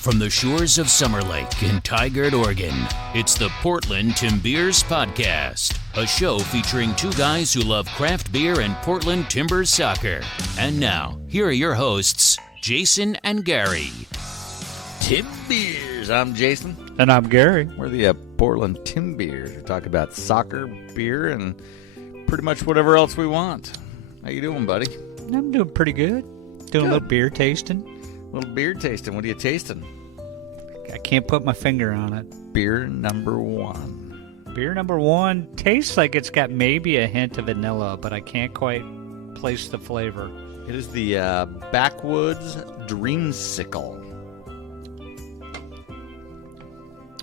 From the shores of Summer Lake in Tigard, Oregon, it's the Portland Tim Beers Podcast, a show featuring two guys who love craft beer and Portland Timbers soccer. And now, here are your hosts, Jason and Gary. Tim Beers. I'm Jason. And I'm Gary. We're the Portland Tim Beers. We talk about soccer, beer, and pretty much whatever else we want. How you doing, buddy? I'm doing pretty good. Doing a little beer tasting. A little beer tasting. What are you tasting? I can't put my finger on it. Beer number one. Beer number one tastes like it's got maybe a hint of vanilla, but I can't quite place the flavor. It is the Backwoods Dreamsicle.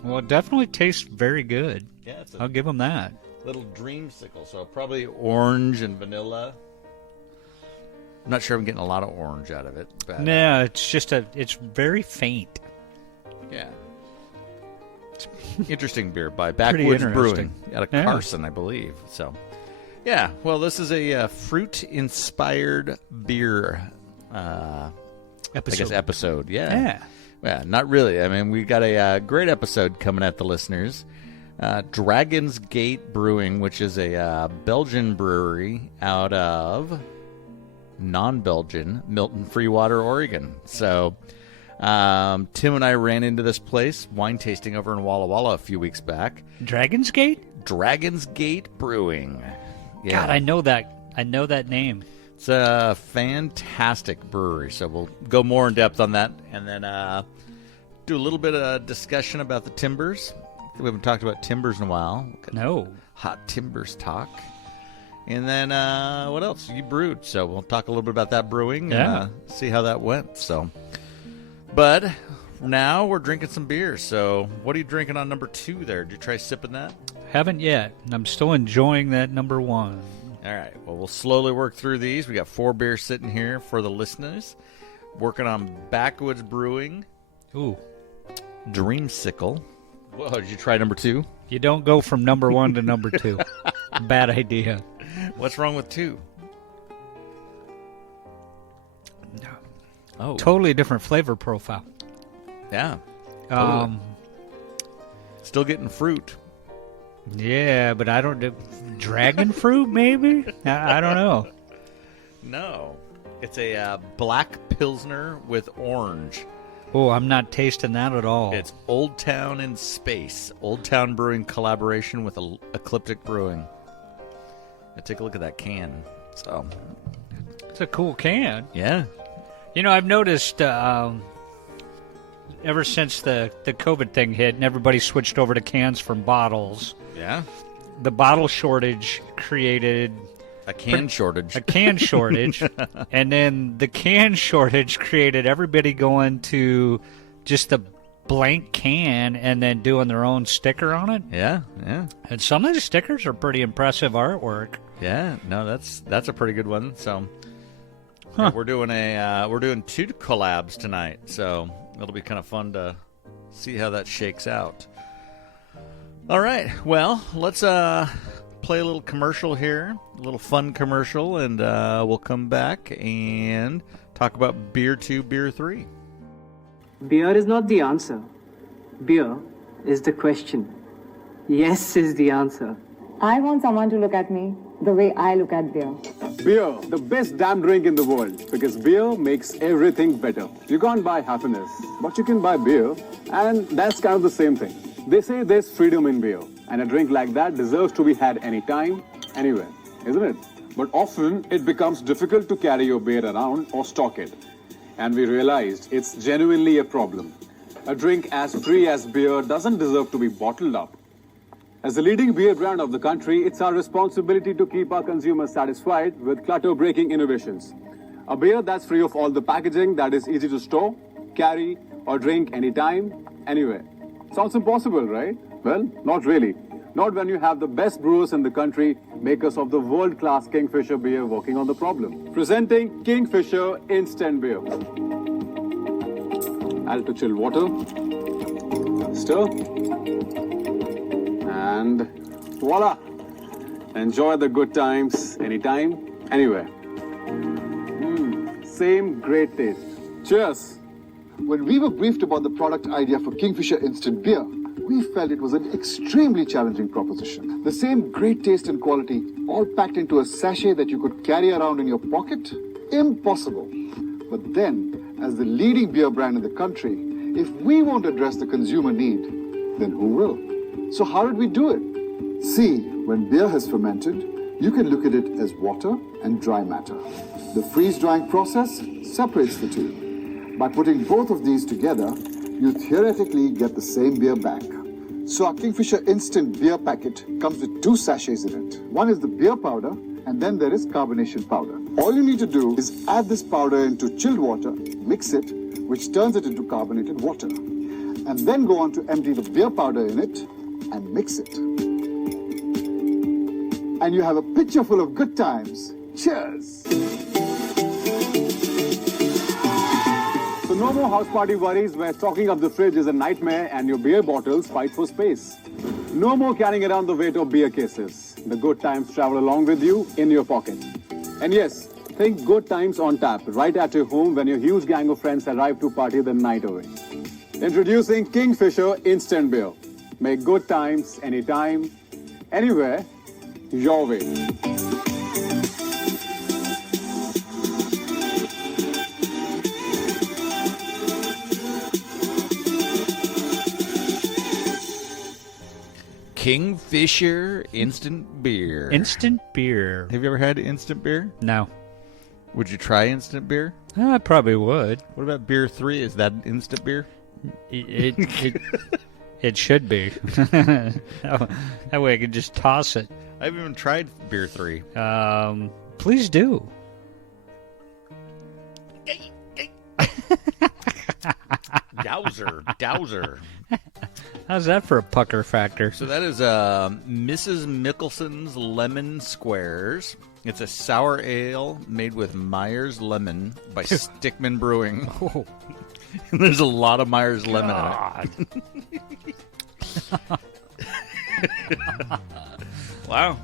Well, it definitely tastes very good. Yeah, it's I'll give them that. Little dreamsicle, so probably orange and vanilla. I'm not sure I'm getting a lot of orange out of it. But, no, it's very faint. Yeah. Interesting beer by Backwoods Brewing out of Carson, I believe. So, yeah. Well, this is a fruit-inspired beer episode. Yeah. Yeah, not really. I mean, we got a great episode coming at the listeners. Dragon's Gate Brewing, which is a Belgian brewery out of non-Belgian Milton Free Water, Oregon. So Tim and I ran into this place, wine tasting over in Walla Walla a few weeks back. Dragon's Gate? Dragon's Gate Brewing. Yeah. God, I know that name. It's a fantastic brewery, so we'll go more in depth on that, and then do a little bit of discussion about the timbers. We haven't talked about timbers in a while. No. Hot timbers talk. And then what else? You brewed, so we'll talk a little bit about that brewing and see how that went. So, but now we're drinking some beer. So what are you drinking on number 2 there? Did you try sipping that? Haven't yet. I'm still enjoying that number 1. All right. Well, we'll slowly work through these. We got 4 beers sitting here for the listeners. Working on Backwoods Brewing. Ooh. Dreamsicle. Whoa, did you try number 2? You don't go from number 1 to number 2. Bad idea. What's wrong with 2? Oh. Totally different flavor profile. Yeah. Totally. Still getting fruit. Yeah, but I don't do dragon fruit, maybe? I don't know. No. It's a black Pilsner with orange. Oh, I'm not tasting that at all. It's Old Town in Space. Old Town Brewing collaboration with Ecliptic Brewing. Take a look at that can. So, it's a cool can. Yeah. You know, I've noticed ever since the COVID thing hit and everybody switched over to cans from bottles. Yeah. The bottle shortage created a can shortage. And then the can shortage created everybody going to just the blank can and then doing their own sticker on it. Yeah. And some of the stickers are pretty impressive artwork. Yeah, no, that's a pretty good one. So yeah, we're doing 2 collabs tonight, so it'll be kind of fun to see how that shakes out. All right, well, let's play a little commercial here, a little fun commercial, and we'll come back and talk about Beer 2, Beer 3. Beer is not the answer. Beer is the question. Yes is the answer. I want someone to look at me the way I look at beer. Beer, the best damn drink in the world, because beer makes everything better. You can't buy happiness, but you can buy beer, and that's kind of the same thing. They say there's freedom in beer, and a drink like that deserves to be had anytime, anywhere, isn't it? But often, it becomes difficult to carry your beer around or stock it. And we realized it's genuinely a problem. A drink as free as beer doesn't deserve to be bottled up. As the leading beer brand of the country, it's our responsibility to keep our consumers satisfied with clutter-breaking innovations. A beer that's free of all the packaging, that is easy to store, carry, or drink anytime, anywhere. Sounds impossible, right? Well, not really. Not when you have the best brewers in the country, makers of the world-class Kingfisher beer, working on the problem. Presenting Kingfisher Instant Beer. Add to chill water. Stir. And voila! Enjoy the good times anytime, anywhere. Same great taste. Cheers! When we were briefed about the product idea for Kingfisher Instant Beer, we felt it was an extremely challenging proposition. The same great taste and quality, all packed into a sachet that you could carry around in your pocket? Impossible. But then, as the leading beer brand in the country, if we won't address the consumer need, then who will? So how did we do it? See, when beer has fermented, you can look at it as water and dry matter. The freeze-drying process separates the two. By putting both of these together, you theoretically get the same beer back. So our Kingfisher Instant Beer packet comes with 2 sachets in it. One is the beer powder, and then there is carbonation powder. All you need to do is add this powder into chilled water, mix it, which turns it into carbonated water. And then go on to empty the beer powder in it and mix it. And you have a pitcher full of good times. Cheers! So no more house party worries where stocking up the fridge is a nightmare and your beer bottles fight for space. No more carrying around the weight of beer cases. The good times travel along with you in your pocket. And yes, think good times on tap right at your home when your huge gang of friends arrive to party the night away. Introducing Kingfisher Instant Beer. Make good times anytime, anywhere, your way. Kingfisher Instant Beer. Instant beer. Have you ever had instant beer? No. Would you try instant beer? I probably would. What about beer 3? Is that instant beer? It should be. That way I could just toss it. I haven't even tried beer 3. Please do. Dowser. How's that for a pucker factor? So that is Mrs. Mickelson's Lemon Squares. It's a sour ale made with Meyer's Lemon by Stickmen Brewing. Oh. And there's a lot of Meyer's Lemon in it. Wow.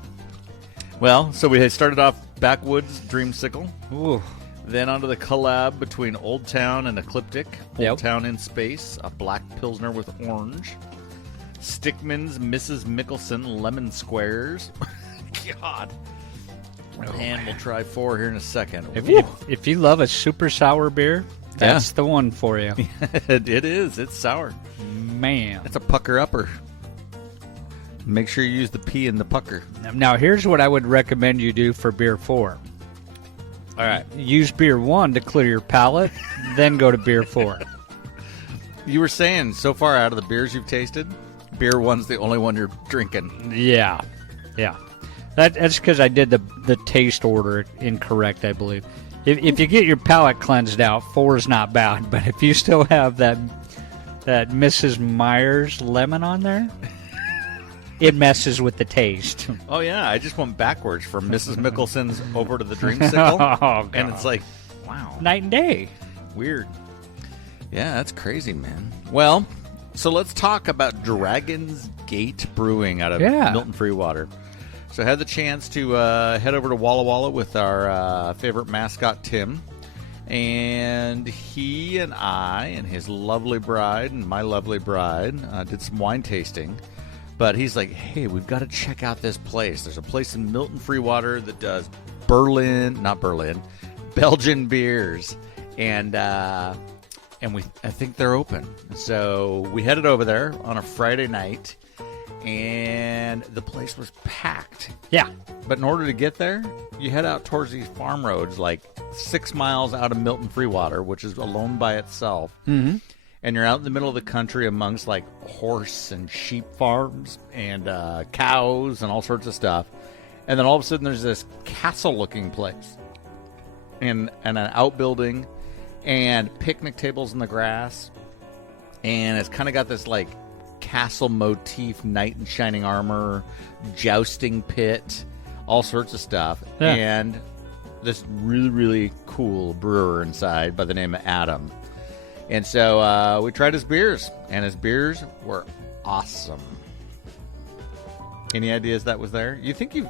Well, so we had started off Backwoods Dreamsicle. Ooh. Then onto the collab between Old Town and Ecliptic. Yep. Old Town in Space, a black Pilsner with orange. Stickman's Mrs. Mickelson Lemon Squares. God. And we'll try 4 here in a second. If you love a super sour beer, that's the one for you. It is. It's sour. Man. It's a pucker upper. Make sure you use the P in the pucker. Now, here's what I would recommend you do for beer 4. All right. Use beer 1 to clear your palate, then go to beer 4. You were saying, so far out of the beers you've tasted, beer 1's the only one you're drinking. Yeah. That's because I did the taste order incorrect, I believe. If you get your palate cleansed out, 4 is not bad. But if you still have that Mrs. Meyer's lemon on there, it messes with the taste. Oh, yeah. I just went backwards from Mrs. Mickelson's over to the Dreamsicle. Oh, God. And it's like, wow. Night and day. Weird. Yeah, that's crazy, man. Well, so let's talk about Dragon's Gate Brewing out of Milton Free Water. So I had the chance to head over to Walla Walla with our favorite mascot, Tim. And he and I and his lovely bride and my lovely bride did some wine tasting. But he's like, hey, we've got to check out this place. There's a place in Milton Free Water that does Belgian beers. And I think they're open. So we headed over there on a Friday night. And the place was packed. Yeah. But in order to get there, you head out towards these farm roads, like 6 miles out of Milton Free Water, which is alone by itself. Mm-hmm. And you're out in the middle of the country amongst like horse and sheep farms and cows and all sorts of stuff. And then all of a sudden there's this castle-looking place and an outbuilding and picnic tables in the grass. And it's kind of got this like castle motif, knight in shining armor, jousting pit, all sorts of stuff. Yeah. And this really, really cool brewer inside by the name of Adam. And so we tried his beers, and his beers were awesome. Any ideas that was there? You think you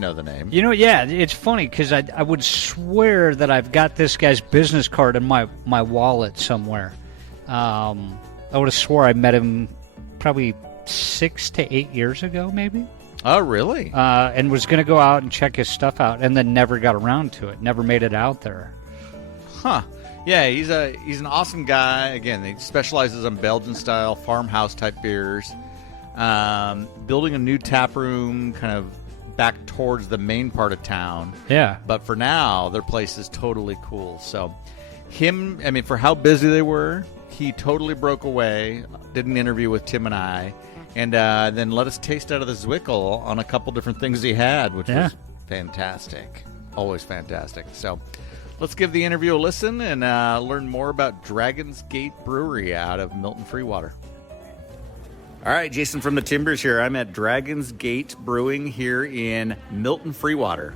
know the name? You know, yeah, it's funny because I would swear that I've got this guy's business card in my wallet somewhere. I would have swore I met him probably 6 to 8 years ago, maybe. Oh, really? And was going to go out and check his stuff out, and then never got around to it. Never made it out there. Huh. Yeah, he's an awesome guy. Again, he specializes in Belgian-style farmhouse-type beers. Building a new tap room kind of back towards the main part of town. Yeah. But for now, their place is totally cool. So for how busy they were, he totally broke away, did an interview with Tim and I, and then let us taste out of the Zwickel on a couple different things he had, which was fantastic. Always fantastic. So let's give the interview a listen and learn more about Dragon's Gate Brewery out of Milton Free Water. All right, Jason from the Timbers here. I'm at Dragon's Gate Brewing here in Milton Free Water.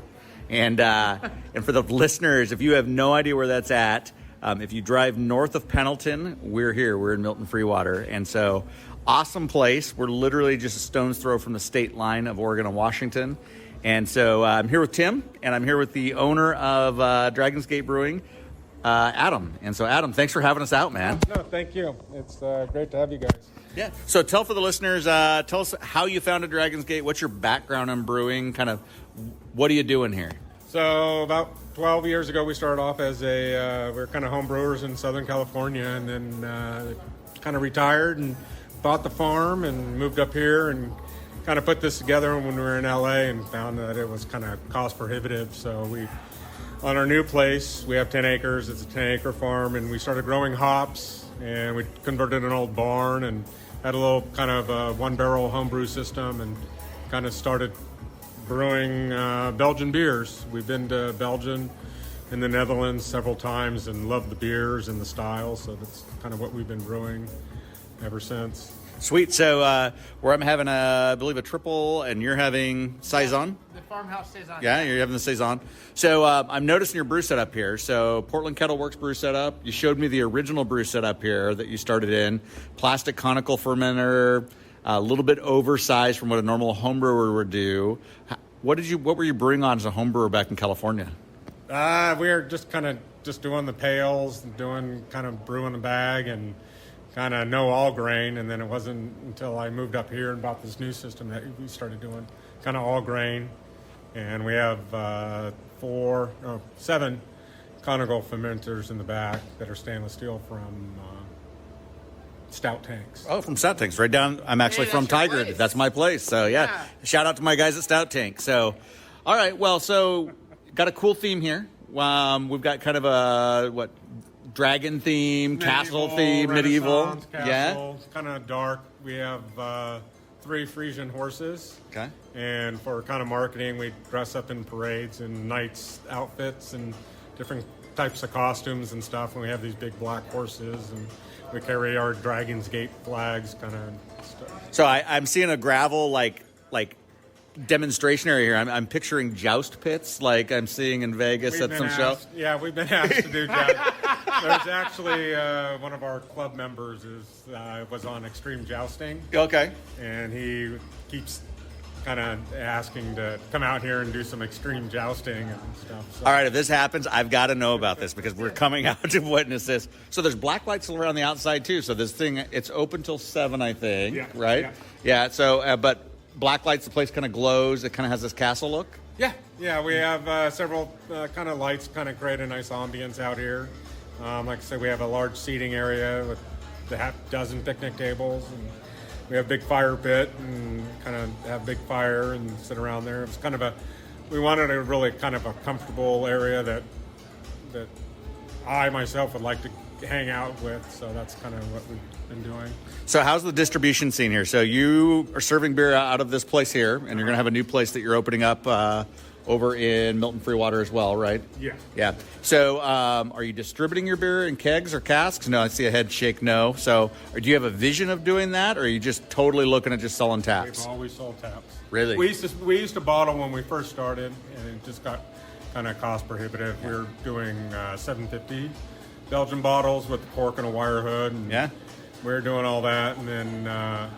And for the listeners, if you have no idea where that's at, if you drive north of Pendleton, we're here. We're in Milton Free Water. And so, awesome place. We're literally just a stone's throw from the state line of Oregon and Washington. And so I'm here with Tim, and I'm here with the owner of Dragon's Gate Brewing, Adam. And so, Adam, thanks for having us out, man. No, thank you. It's great to have you guys. Yeah. So tell for the listeners, tell us how you founded Dragon's Gate. What's your background in brewing? Kind of, what are you doing here? So about 12 years ago, we started off as we were kind of home brewers in Southern California, and then kind of retired and bought the farm and moved up here and kind of put this together when we were in LA and found that it was kind of cost prohibitive. So on our new place, we have 10 acres. It's a 10-acre farm, and we started growing hops, and we converted an old barn and had a little kind of one-barrel homebrew system and kind of started brewing Belgian beers. We've been to Belgium and the Netherlands several times and love the beers and the style, so that's kind of what we've been brewing ever since. Sweet. So where I'm having, I believe, a triple, and you're having Saison? The farmhouse Saison. Yeah, you're having the Saison. So I'm noticing your brew setup here. So Portland Kettle Works brew setup. You showed me the original brew setup here that you started in. Plastic conical fermenter, a little bit oversized from what a normal home brewer would do. What were you brewing on as a home brewer back in California? We were just kind of doing the pails, doing kind of brewing the bag and kind of no all grain. And then it wasn't until I moved up here and bought this new system that we started doing kind of all grain. And we have 7 conical fermenters in the back that are stainless steel from stout tanks. Oh, from Stout Tanks, right down. I'm actually from Tigard. That's my place. So yeah, shout out to my guys at Stout Tank. So, all right, well, so got a cool theme here. We've got kind of a dragon theme, castle theme, medieval. Castle, yeah, kind of dark. We have 3 Frisian horses. Okay. And for kind of marketing, we dress up in parades and knights outfits and different types of costumes and stuff. And we have these big black horses, and we carry our Dragon's Gate flags, kind of stuff. So I'm seeing a gravel like demonstration area here. I'm picturing joust pits like I'm seeing in Vegas at some show. Yeah, we've been asked to do joust. There's actually one of our club members was on extreme jousting. Okay. And he keeps kind of asking to come out here and do some extreme jousting and stuff. So. All right, if this happens, I've got to know about this because we're coming out to witness this. So there's black lights around the outside too. So this thing, it's open till 7, I think. Yeah. Right? Yeah. So, but black lights, the place kind of glows. It kind of has this castle look. Yeah. We have several kind of lights, kind of create a nice ambience out here. Like I said, we have a large seating area with a half dozen picnic tables, and we have a big fire pit and kind of have a big fire and sit around there. It's kind of we wanted a really kind of a comfortable area that I myself would like to hang out with. So that's kind of what we've been doing. So how's the distribution scene here? So you are serving beer out of this place here, and you're going to have a new place that you're opening up over in Milton Free Water as well, right? Yeah. Yeah. So are you distributing your beer in kegs or casks? No, I see a head shake no. So do you have a vision of doing that, or are you just totally looking at just selling taps? We've always sold taps. Really? We used to bottle when we first started, and it just got kind of cost prohibitive. We were doing 750 Belgian bottles with the cork and a wire hood, and we were doing all that. And then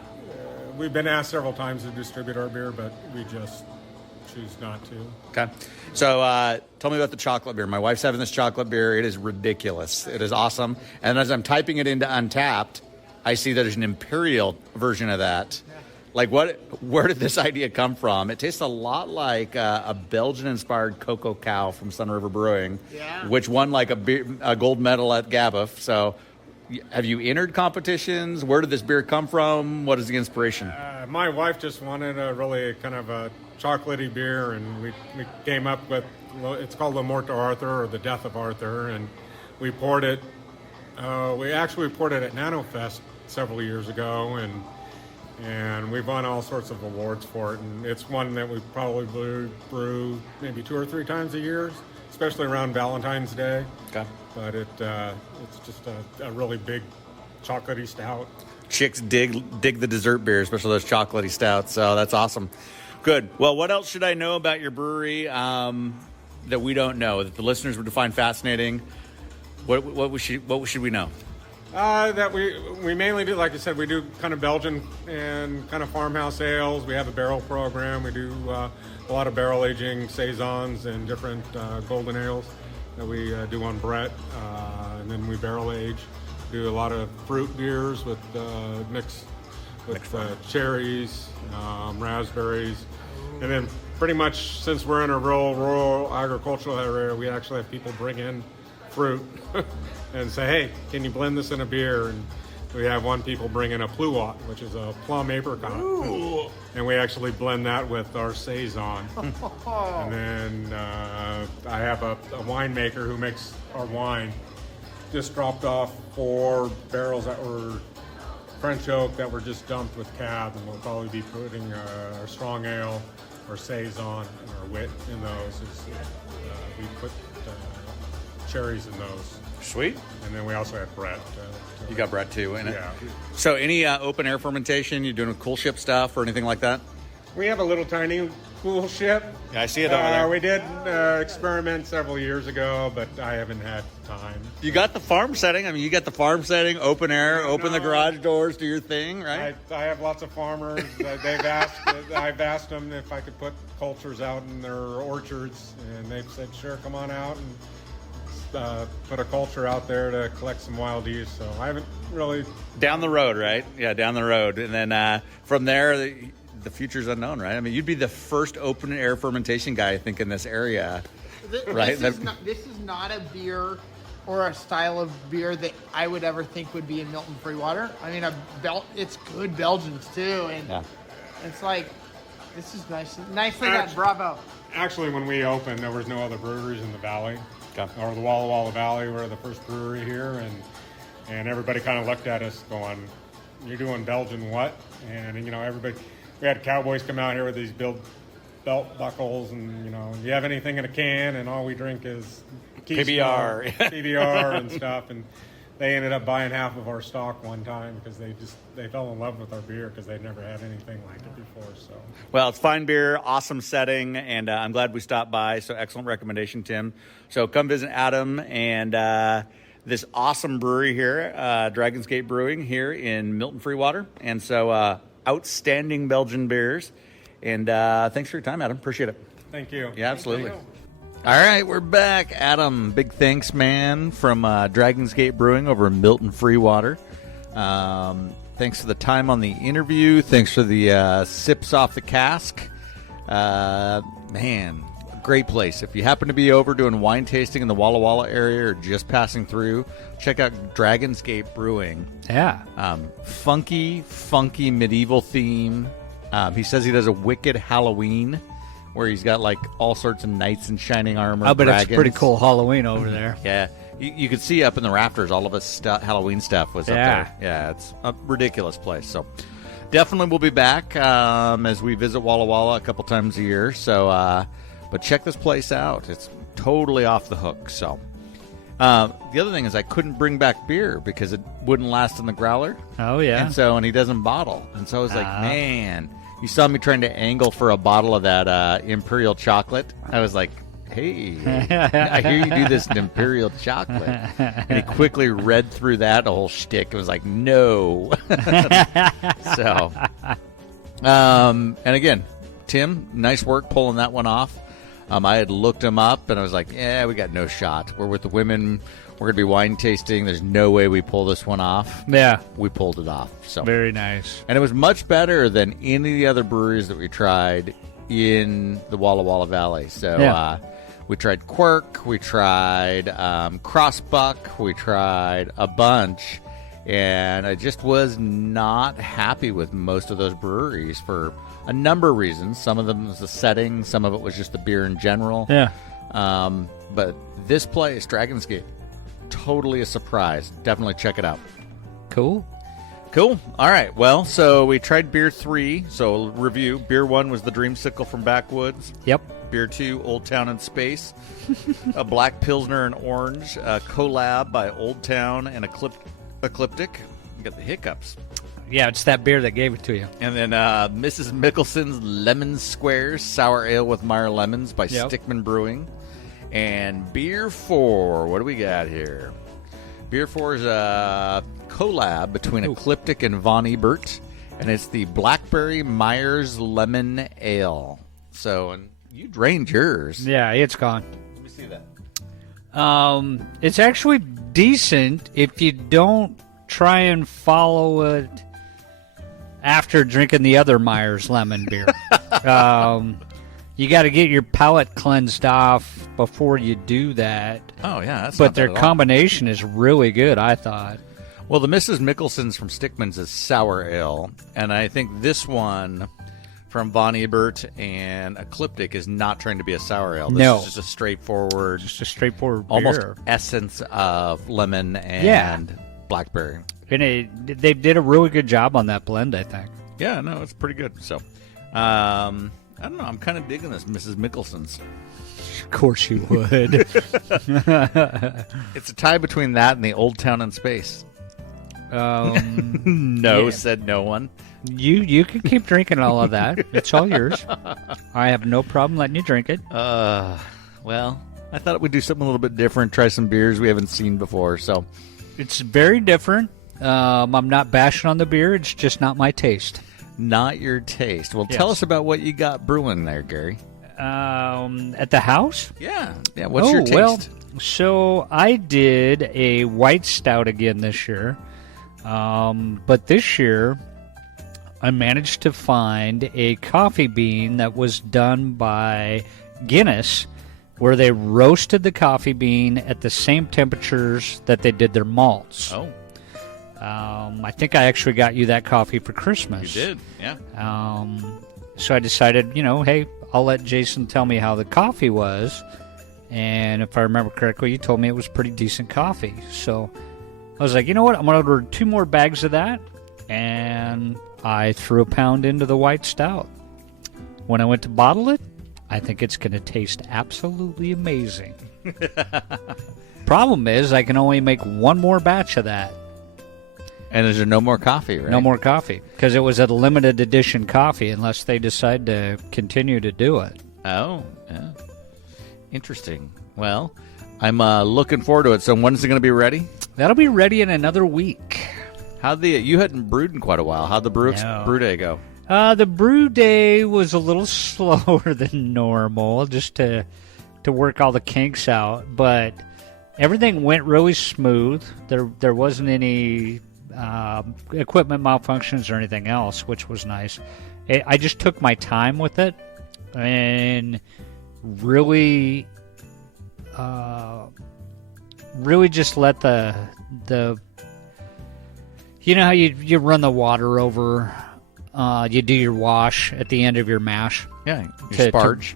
we've been asked several times to distribute our beer, but we just choose not to. Okay. So tell me about the chocolate beer. My wife's having this chocolate beer. It is ridiculous. It is awesome. And as I'm typing it into Untapped, I see there's an imperial version of that. Like, where did this idea come from? It tastes a lot like a Belgian-inspired Cocoa Cow from Sun River Brewing, which won like a gold medal at Gaboth. So have you entered competitions? Where did this beer come from? What is the inspiration? My wife just wanted a really kind of a chocolatey beer, and we came up with, it's called Le Mort d'Arthur, or the Death of Arthur, and we poured it. We poured it at NanoFest several years ago, and we've won all sorts of awards for it, and it's one that we probably brew maybe 2 or 3 times a year, especially around Valentine's Day. Okay. But it's just a really big chocolatey stout. Chicks dig the dessert beer, especially those chocolatey stouts. So that's awesome. Good. Well, what else should I know about your brewery that we don't know, that the listeners would find fascinating? What should we know? That we mainly do, like I said, we do kind of Belgian and kind of farmhouse ales. We have a barrel program. We do a lot of barrel aging, saisons, and different golden ales that we do on Brett. And then we barrel age. Do a lot of fruit beers with mixed cherries, raspberries. And then pretty much, since we're in a rural agricultural area, we actually have people bring in fruit and say, hey, can you blend this in a beer? And we have people bring in a pluot, which is a plum apricot. And we actually blend that with our saison. And then I have a winemaker who makes our wine. Just dropped off 4 barrels that were French oak that were just dumped with cab, and we'll probably be putting our strong ale, our saison, and our wit in those. We put cherries in those. Sweet. And then we also have Brett. You got Brett too in it. Yeah. So any open air fermentation? You doing cool ship stuff or anything like that? We have a little tiny cool ship. Yeah, I see it over there. We did experiment several years ago, but I haven't had time. You got the farm setting. I mean, you got the farm setting, open air, open the garage doors, do your thing, right? I have lots of farmers. I've asked them if I could put cultures out in their orchards, and they've said, sure, come on out and put a culture out there to collect some wild yeast. So I haven't really... Down the road, right? Yeah, down the road. And then from there... The future's unknown, right? I mean, you'd be the first open air fermentation guy, I think, in this area, right? This is not a beer or a style of beer that I would ever think would be in Milton Free Water. I mean, it's good Belgians too, and it's like, this is nice. Nicely done, bravo. Actually, when we opened, there was no other breweries in the valley, or the Walla Walla Valley. We're the first brewery here, and everybody kind of looked at us going, "You're doing Belgian what?" And everybody. We had cowboys come out here with these belt buckles, and do you have anything in a can? And all we drink is PBR, PBR and stuff. And they ended up buying half of our stock one time because they fell in love with our beer because they'd never had anything like it before. So well, it's fine beer, awesome setting, and I'm glad we stopped by. So excellent recommendation, Tim. So come visit Adam and this awesome brewery here, Dragon's Gate Brewing here in Milton Free Water, and so. Outstanding Belgian beers. And thanks for your time, Adam. Appreciate it. Thank you. Yeah, absolutely. All right, we're back. Adam, big thanks, man, from Dragon's Gate Brewing over in Milton Free Water. Thanks for the time on the interview. Thanks for the sips off the cask. Man, great place. If you happen to be over doing wine tasting in the Walla Walla area or just passing through, check out Dragon's Gate Brewing. Yeah. Funky medieval theme. He says he does a wicked Halloween where he's got like all sorts of knights in shining armor. I bet dragons. it's pretty cool Halloween over there. Yeah. You could see up in the rafters all of his Halloween stuff was up there. Yeah, it's a ridiculous place. So definitely we'll be back as we visit Walla Walla a couple times a year. So, but check this place out. It's totally off the hook. So the other thing is I couldn't bring back beer because it wouldn't last in the growler. Oh, yeah. And he doesn't bottle. And so I was like, man, you saw me trying to angle for a bottle of that Imperial chocolate. I was like, hey, I hear you do this in Imperial chocolate. And he quickly read through that whole shtick and was like, no. So, and again, Tim, nice work pulling that one off. I had looked him up, and I was like, yeah, we got no shot. We're with the women. We're going to be wine tasting. There's no way we pull this one off. Yeah. We pulled it off. So very nice. And it was much better than any of the other breweries that we tried in the Walla Walla Valley. So we tried Quirk. We tried Crossbuck. We tried a bunch. And I just was not happy with most of those breweries for a number of reasons. Some of them was the setting. Some of it was just the beer in general. Yeah. But this place, Dragon's Gate, totally a surprise. Definitely check it out. Cool. All right. Well, so we tried beer 3. So review. Beer 1 was the Dreamsicle from Backwoods. Yep. Beer 2, Old Town and Space. A Black Pilsner and Orange. A collab by Old Town and Ecliptic. You got the hiccups. Yeah, it's that beer that gave it to you. And then Mrs. Mickelson's Lemon Squares Sour Ale with Meyer Lemons by Stickmen Brewing. And beer 4, what do we got here? Beer 4 is a collab between Ecliptic and Von Ebert, and it's the Blackberry Meyer Lemon Ale. So, and you drained yours. Yeah, it's gone. Let me see that. It's actually decent if you don't try and follow it after drinking the other Meyer's lemon beer. You got to get your palate cleansed off before you do that. Oh, yeah. That's but their combination is really good, I thought. Well, the Mrs. Mickelson's from Stickmen's is sour ale, and I think this one from Von Ebert and Ecliptic is not trying to be a sour ale. This is just a straightforward beer. Almost essence of lemon and blackberry. And they did a really good job on that blend, I think. Yeah, no, it's pretty good. So, I don't know. I'm kind of digging this Mrs. Mickelson's. Of course you would. It's a tie between that and the Old Town and Space. No, said no one. You can keep drinking all of that. It's all yours. I have no problem letting you drink it. Well, I thought we'd do something a little bit different, try some beers we haven't seen before. So it's very different. I'm not bashing on the beer. It's just not my taste. Not your taste. Well, tell us about what you got brewing there, Gary. At the house? Yeah. What's your taste? Well, so I did a white stout again this year. But this year, I managed to find a coffee bean that was done by Guinness, where they roasted the coffee bean at the same temperatures that they did their malts. Oh. I think I actually got you that coffee for Christmas. You did, yeah. So I decided, hey, I'll let Jason tell me how the coffee was. And if I remember correctly, you told me it was pretty decent coffee. So I was like, you know what? I'm going to order 2 more bags of that. And I threw a pound into the white stout. When I went to bottle it, I think it's going to taste absolutely amazing. Problem is, I can only make 1 more batch of that. And is there no more coffee, right? No more coffee, because it was a limited edition coffee unless they decide to continue to do it. Oh, yeah. Interesting. Well, I'm looking forward to it. So when is it going to be ready? That'll be ready in another week. You hadn't brewed in quite a while. How'd the brew day go? The brew day was a little slower than normal, just to work all the kinks out. But everything went really smooth. There wasn't any equipment malfunctions or anything else, which was nice. I just took my time with it and really just let the you know how you run the water over, you do your wash at the end of your mash. Yeah, your sparge.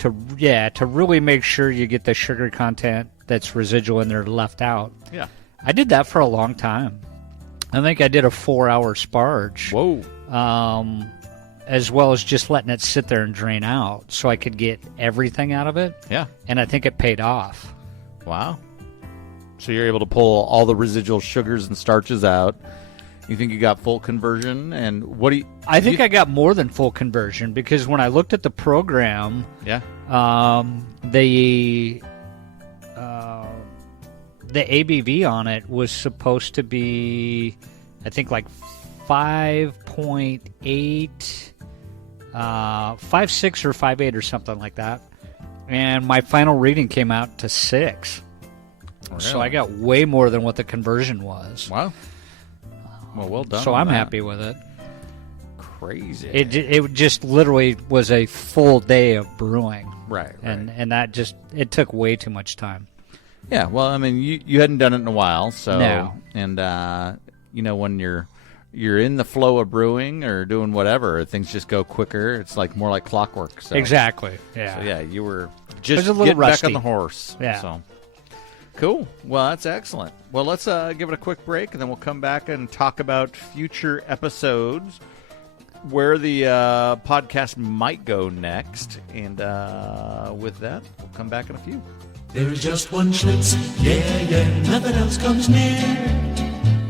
To really make sure you get the sugar content that's residual in there left out. Yeah. I did that for a long time. I think I did a 4-hour sparge. Whoa. As well as just letting it sit there and drain out so I could get everything out of it. Yeah. And I think it paid off. Wow. So you're able to pull all the residual sugars and starches out. You think you got full conversion? And what do you... I think I got more than full conversion, because when I looked at the program... Yeah. The ABV on it was supposed to be, I think, like 5.8 5.6 or 5.8 or something like that. And my final reading came out to 6. Really? So I got way more than what the conversion was. Wow. Well done. So I'm happy with it. Crazy. It just literally was a full day of brewing. Right. And that just, it took way too much time. Yeah, well, I mean, you hadn't done it in a while, so No. And when you're in the flow of brewing or doing whatever, things just go quicker. It's like more like clockwork. So. Exactly. Yeah. So yeah, you were just a little getting rusty. back on the horse. Yeah. So cool. Well, that's excellent. Well, let's give it a quick break, and then we'll come back and talk about future episodes, where the podcast might go next, and with that, we'll come back in a few. There's just one Schlitz, yeah, nothing else comes near.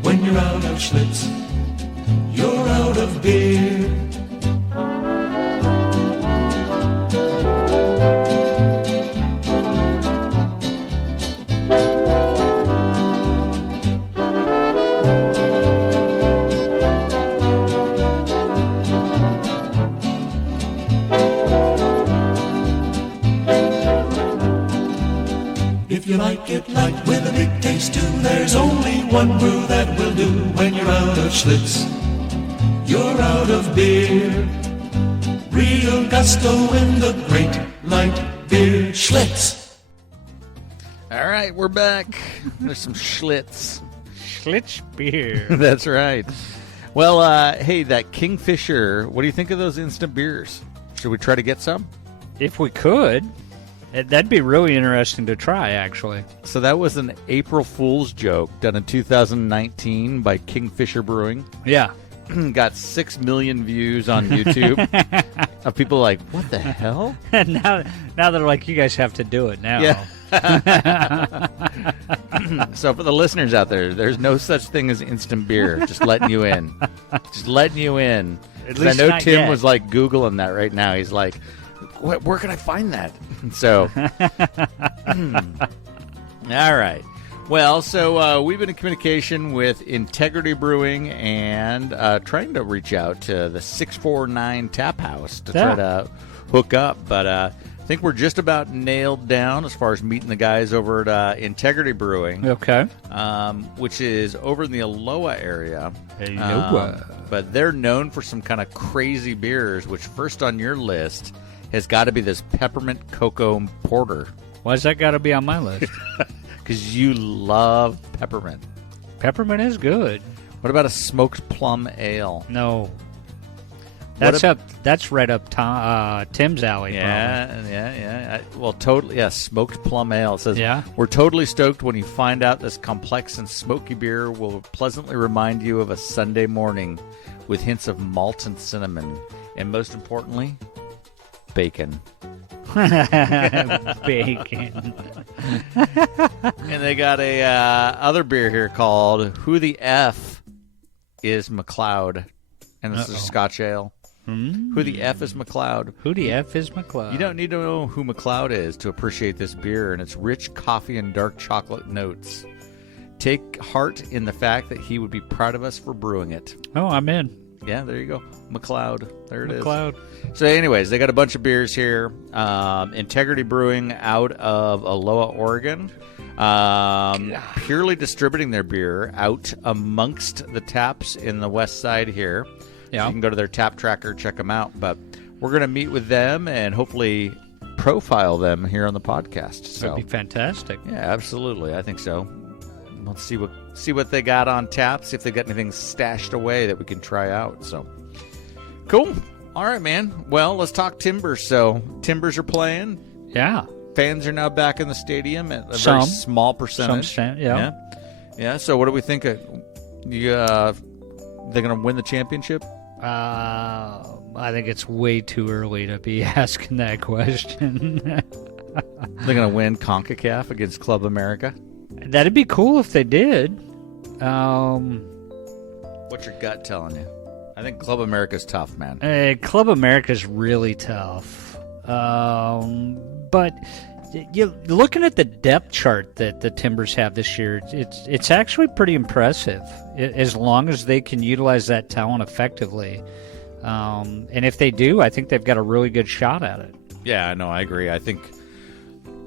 When you're out of Schlitz, you're out of beer. If you like it light with a big taste too, there's only one brew that will do. When you're out of Schlitz, you're out of beer. Real gusto in the great light beer Schlitz. All right, we're back. There's some Schlitz. Schlitz beer. That's right. Well, hey, that Kingfisher, what do you think of those instant beers? Should we try to get some? If we could. That'd be really interesting to try, actually. So that was an April Fool's joke done in 2019 by Kingfisher Brewing. Yeah. Got 6 million views on YouTube of people like, what the hell? now they're like, you guys have to do it now. Yeah. So for the listeners out there, there's no such thing as instant beer. Just letting you in. Just letting you in. At least I know not Tim yet. was like Googling that right now. He's like, where can I find that? So, all right. Well, so we've been in communication with Integrity Brewing and trying to reach out to the 649 Tap House to try to hook up. But I think we're just about nailed down as far as meeting the guys over at Integrity Brewing. Okay. Which is over in the Aloha area. Aloha. But they're known for some kind of crazy beers, which first on your list has got to be this peppermint cocoa porter. Why's that got to be on my list? Because you love peppermint. Peppermint is good. What about a smoked plum ale? No. That's right up Tim's alley. Yeah. Well, totally. Yeah, smoked plum ale. It says, yeah. We're totally stoked when you find out this complex and smoky beer will pleasantly remind you of a Sunday morning with hints of malt and cinnamon. And most importantly, bacon. Bacon. And they got a other beer here called Who the F is McLeod. And this is a Scotch ale. Who the F is McLeod? Who the F is McLeod? You don't need to know who McLeod is to appreciate this beer and its rich coffee and dark chocolate notes. Take heart in the fact that he would be proud of us for brewing it. Oh, I'm in. Yeah, there you go. McLeod. There it is. McLeod. So anyways, they got a bunch of beers here. Integrity Brewing out of Aloha, Oregon. Purely distributing their beer out amongst the taps in the west side here. Yeah. So you can go to their tap tracker, check them out. But we're going to meet with them and hopefully profile them here on the podcast. So that'd be fantastic. Yeah, absolutely. I think so. Let's see what they got on tap, see if they got anything stashed away that we can try out. So cool. All right, man. Well, let's talk Timbers. So Timbers are playing. Yeah. Fans are now back in the stadium at a very small percentage. Yeah. So what do we think? They're going to win the championship? I think it's way too early to be asking that question. They're going to win CONCACAF against Club America? That'd be cool if they did. What's your gut telling you? I think Club America's tough, man. Club America's really tough. But looking at the depth chart that the Timbers have this year, it's actually pretty impressive. As long as they can utilize that talent effectively, And if they do, I think they've got a really good shot at it. Yeah, no, I agree. I think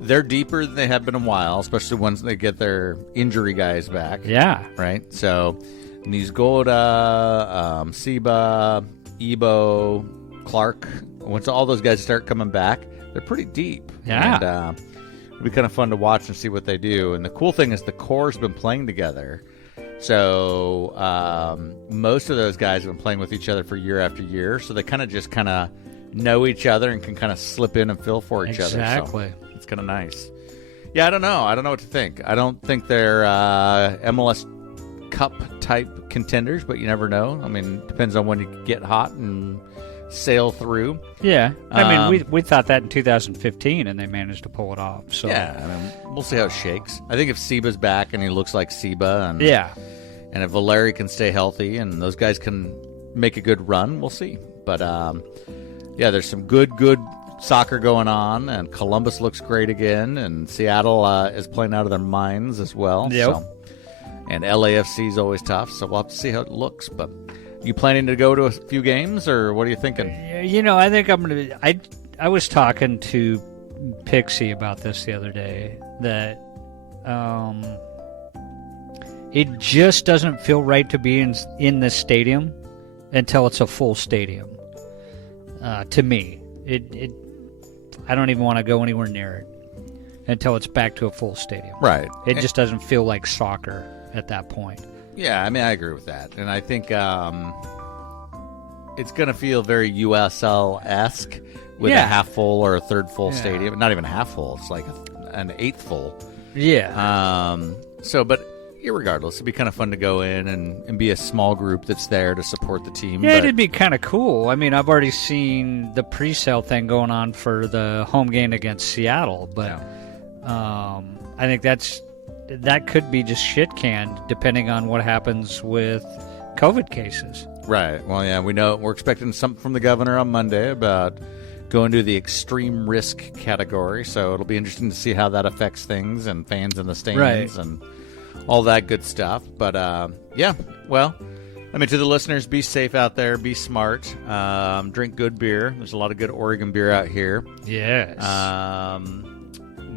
they're deeper than they have been in a while, especially once they get their injury guys back. Yeah. Right? So, Nizgoda, Seba, Ebo, Clark, once all those guys start coming back, they're pretty deep. Yeah. And it'll be kind of fun to watch and see what they do. And the cool thing is the core's been playing together. So most of those guys have been playing with each other for year after year. So they kind of know each other and can kind of slip in and fill for each other. Exactly. So it's kind of nice. Yeah, I don't know. I don't know what to think. I don't think they're MLS Cup type contenders, but you never know. I mean, it depends on when you get hot and sail through. Yeah. I mean, we thought that in 2015, and they managed to pull it off. So yeah, I mean, we'll see how it shakes. I think if Seba's back and he looks like Seba, and and if Valeri can stay healthy and those guys can make a good run, we'll see. But yeah, there's some good soccer going on, and Columbus looks great again, and Seattle is playing out of their minds as well. Yep. So, and LAFC is always tough, so we'll have to see how it looks. But you planning to go to a few games, or what are you thinking? You know, I think I'm going to... I was talking to Pixie about this the other day, that it just doesn't feel right to be in this stadium until it's a full stadium. To me. I don't even want to go anywhere near it until it's back to a full stadium. Right. It just doesn't feel like soccer at that point. Yeah, I mean, I agree with that. And I think it's going to feel very USL-esque with a half full or a third full stadium. Not even half full. It's like an eighth full. Yeah. But irregardless, it'd be kind of fun to go in and be a small group that's there to support the team. Yeah, it'd be kind of cool. I mean, I've already seen the pre-sale thing going on for the home game against Seattle, but I think that could be just shit canned depending on what happens with COVID cases. Right. Well, yeah, we know we're expecting something from the governor on Monday about going to the extreme risk category, so it'll be interesting to see how that affects things and fans in the stands and all that good stuff. But yeah, well, I mean, to the listeners, be safe out there, be smart, drink good beer. There's a lot of good Oregon beer out here. Yes.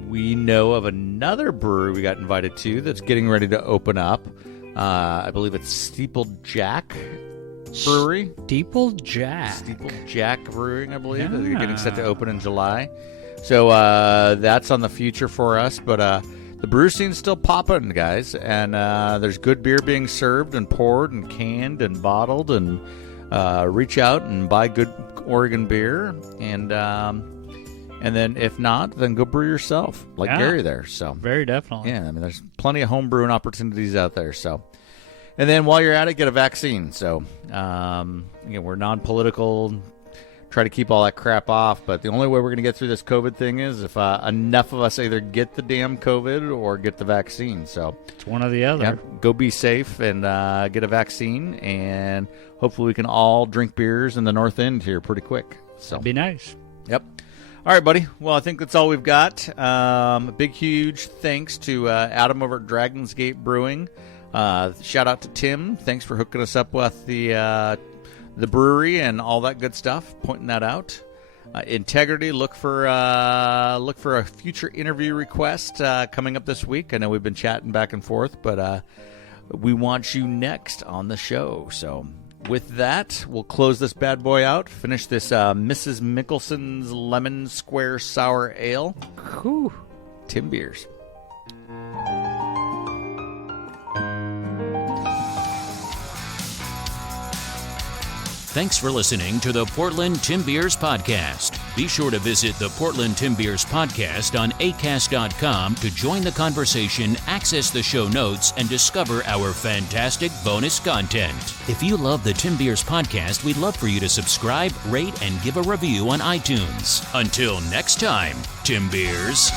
We know of another brewery we got invited to that's getting ready to open up. I believe it's Steeplejack Brewery. Steeplejack Brewing, I believe. Yeah. They're getting set to open in July. So that's on the future for us. But the brew scene's still popping, guys. And there's good beer being served and poured and canned and bottled. And reach out and buy good Oregon beer. And then if not, then go brew yourself, like Gary there. So very definitely. Yeah, I mean, there's plenty of home brewing opportunities out there. So, and then while you're at it, get a vaccine. So, we're non-political, try to keep all that crap off. But the only way we're going to get through this COVID thing is if enough of us either get the damn COVID or get the vaccine. So it's one or the other. Yeah, go be safe and get a vaccine, and hopefully we can all drink beers in the North End here pretty quick. So be nice. Yep. All right, buddy. Well, I think that's all we've got. A big, huge thanks to Adam over at Dragon's Gate Brewing. Shout out to Tim. Thanks for hooking us up with the brewery and all that good stuff, pointing that out. Integrity, look for a future interview request coming up this week. I know we've been chatting back and forth, but we want you next on the show. So with that, we'll close this bad boy out, finish this Mrs. Mickelson's Lemon Square Sour Ale. Whew. Tim Beers. Thanks for listening to the Portland Tim Beers Podcast. Be sure to visit the Portland Tim Beers Podcast on acast.com to join the conversation, access the show notes, and discover our fantastic bonus content. If you love the Tim Beers Podcast, we'd love for you to subscribe, rate, and give a review on iTunes. Until next time, Tim Beers.